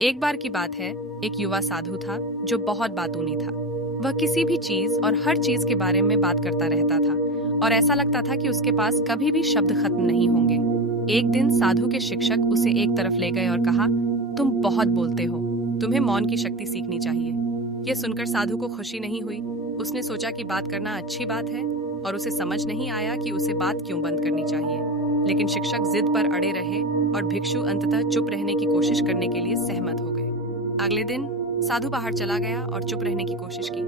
एक बार की बात है, एक युवा साधु था जो बहुत बातूनी था। वह किसी भी चीज और हर चीज के बारे में बात करता रहता था और ऐसा लगता था कि उसके पास कभी भी शब्द खत्म नहीं होंगे। एक दिन साधु के शिक्षक उसे एक तरफ ले गए और कहा, तुम बहुत बोलते हो, तुम्हें मौन की शक्ति सीखनी चाहिए। यह सुनकर साधु को खुशी नहीं हुई। उसने सोचा कि बात करना अच्छी बात है और उसे समझ नहीं आया कि उसे बात क्यों बंद करनी चाहिए। लेकिन शिक्षक जिद पर अड़े रहे और भिक्षु अंततः चुप रहने की कोशिश करने के लिए सहमत हो गए। अगले दिन साधु बाहर चला गया और चुप रहने की कोशिश की।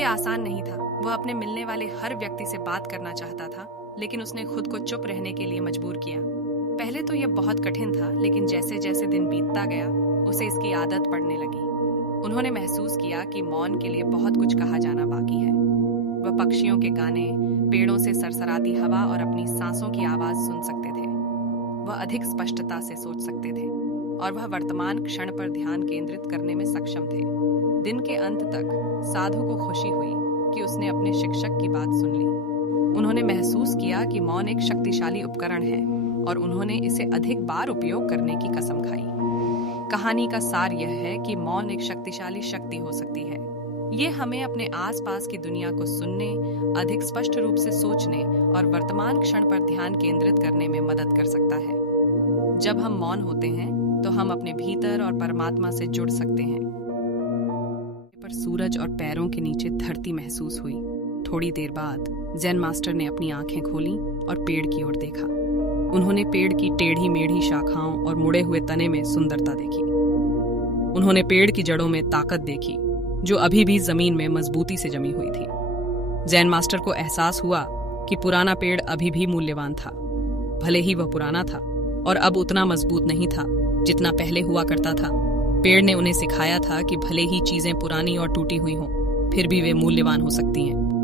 यह आसान नहीं था। वह अपने मिलने वाले हर व्यक्ति से बात करना चाहता था, लेकिन उसने खुद को चुप रहने के लिए मजबूर किया। पहले तो यह बहुत कठिन था, लेकिन जैसे जैसे दिन बीतता गया उसे इसकी आदत पड़ने लगी। उन्होंने महसूस किया कि मौन के लिए बहुत कुछ कहा जाना बाकी है। वह पक्षियों के गाने, पेड़ों से सरसराती हवा और अपनी सांसों की आवाज सुन सकते थे। वह अधिक स्पष्टता से सोच सकते थे और वह वर्तमान क्षण पर ध्यान केंद्रित करने में सक्षम थे। दिन के अंत तक साधु को खुशी हुई कि उसने अपने शिक्षक की बात सुन ली। उन्होंने महसूस किया कि मौन एक शक्तिशाली उपकरण है और उन्होंने इसे अधिक बार उपयोग करने की कसम खाई। कहानी का सार यह है कि मौन एक शक्तिशाली शक्ति हो सकती है। ये हमें अपने आसपास की दुनिया को सुनने, अधिक स्पष्ट रूप से सोचने और वर्तमान क्षण पर ध्यान केंद्रित करने में मदद कर सकता है। जब हम मौन होते हैं तो हम अपने भीतर और परमात्मा से जुड़ सकते हैं। पर सूरज और पैरों के नीचे धरती महसूस हुई। थोड़ी देर बाद ज़ेन मास्टर ने अपनी आंखें खोलीं और पेड़ की ओर देखा। उन्होंने पेड़ की टेढ़ी मेढ़ी शाखाओं और मुड़े हुए तने में सुंदरता देखी। उन्होंने पेड़ की जड़ों में ताकत देखी जो अभी भी जमीन में मजबूती से जमी हुई थी। ज़ेन मास्टर को एहसास हुआ कि पुराना पेड़ अभी भी मूल्यवान था। भले ही वह पुराना था और अब उतना मजबूत नहीं था जितना पहले हुआ करता था। पेड़ ने उन्हें सिखाया था कि भले ही चीजें पुरानी और टूटी हुई हों, फिर भी वे मूल्यवान हो सकती हैं।